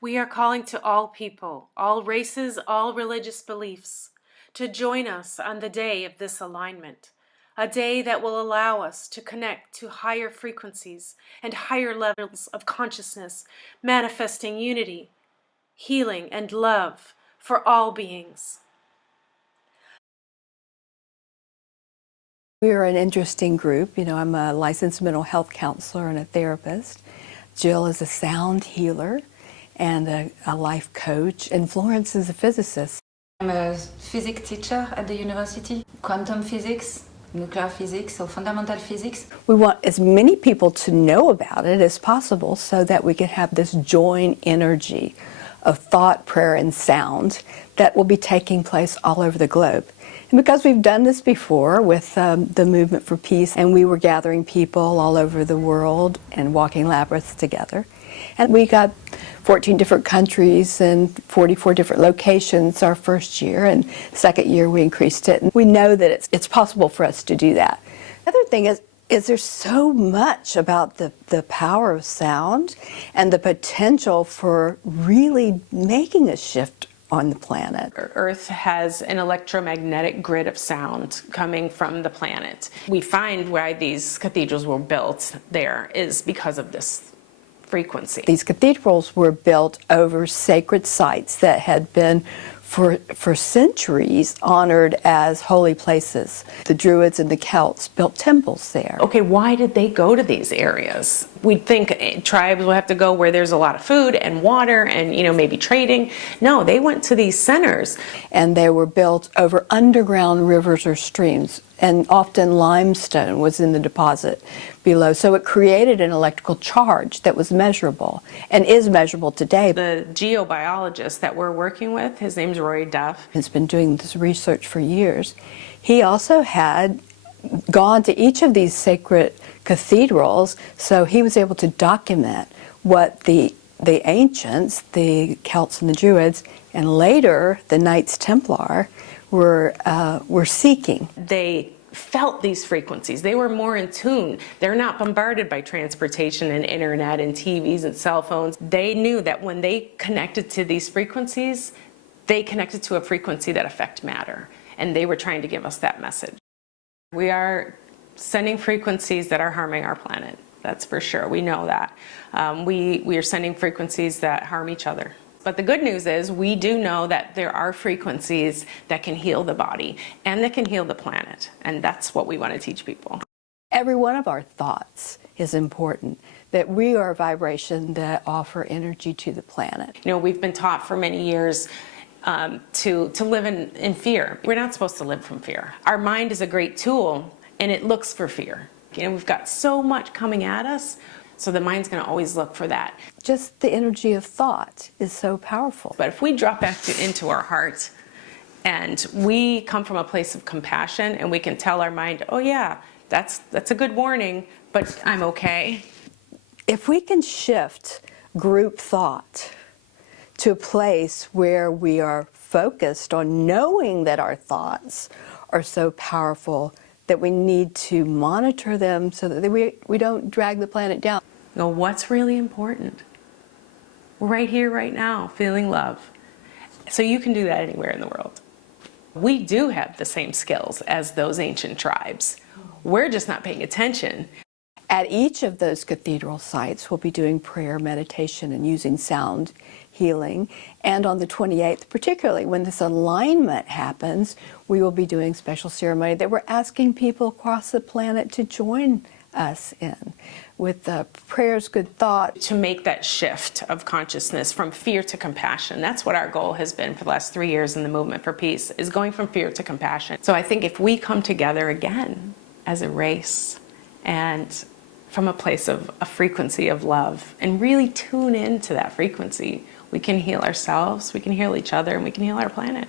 We are calling to all people, all races, all religious beliefs, to join us on the day of this alignment, a day that will allow us to connect to higher frequencies and higher levels of consciousness, manifesting unity, healing, and love for all beings. We're an interesting group. I'm a licensed mental health counselor and a therapist. Jill is a sound healer and a life coach, and Florence is a physicist. I'm a physics teacher at the university, quantum physics, nuclear physics, or fundamental physics. We want as many people to know about it as possible so that we can have this joint energy of thought, prayer, and sound that will be taking place all over the globe. And because we've done this before with the Movement for Peace, and we were gathering people all over the world and walking labyrinths together, and we got 14 different countries and 44 different locations our first year, and second year we increased it. And we know that it's possible for us to do that. The other thing is there's so much about the power of sound and the potential for really making a shift on the planet. Earth has an electromagnetic grid of sound coming from the planet. We find why these cathedrals were built there is because of this frequency. These cathedrals were built over sacred sites that had been for centuries honored as holy places. The Druids and the Celts built temples there. Okay, why did they go to these areas? We'd think tribes will have to go where there's a lot of food and water and maybe trading. No, they went to these centers. And they were built over underground rivers or streams, and often limestone was in the deposit below. So it created an electrical charge that was measurable and is measurable today. The geobiologist that we're working with, his name's Roy Duff. He's been doing this research for years. He also had gone to each of these sacred cathedrals, so he was able to document what the ancients, the Celts and the Druids, and later the Knights Templar were seeking. They felt these frequencies. They were more in tune. They're not bombarded by transportation and internet and TVs and cell phones. They knew that when they connected to these frequencies, they connected to a frequency that affect matter. And they were trying to give us that message. We are sending frequencies that are harming our planet. That's for sure. We know that. We are sending frequencies that harm each other. But the good news is we do know that there are frequencies that can heal the body and that can heal the planet. And that's what we want to teach people. Every one of our thoughts is important, that we are a vibration that offer energy to the planet. We've been taught for many years to live in fear. We're not supposed to live from fear. Our mind is a great tool and it looks for fear. We've got so much coming at us. So the mind's going to always look for that. Just the energy of thought is so powerful. But if we drop back into our heart and we come from a place of compassion and we can tell our mind, oh yeah, that's a good warning, but I'm okay. If we can shift group thought to a place where we are focused on knowing that our thoughts are so powerful that we need to monitor them so that we don't drag the planet down. What's really important? We're right here, right now, feeling love. So you can do that anywhere in the world. We do have the same skills as those ancient tribes. We're just not paying attention. At each of those cathedral sites, we'll be doing prayer, meditation, and using sound healing. And on the 28th, particularly when this alignment happens, we will be doing special ceremony that we're asking people across the planet to join us in with prayers, good thought. To make that shift of consciousness from fear to compassion. That's what our goal has been for the last 3 years in the Movement for Peace, is going from fear to compassion. So I think if we come together again as a race and from a place of a frequency of love and really tune into that frequency, we can heal ourselves, we can heal each other, and we can heal our planet.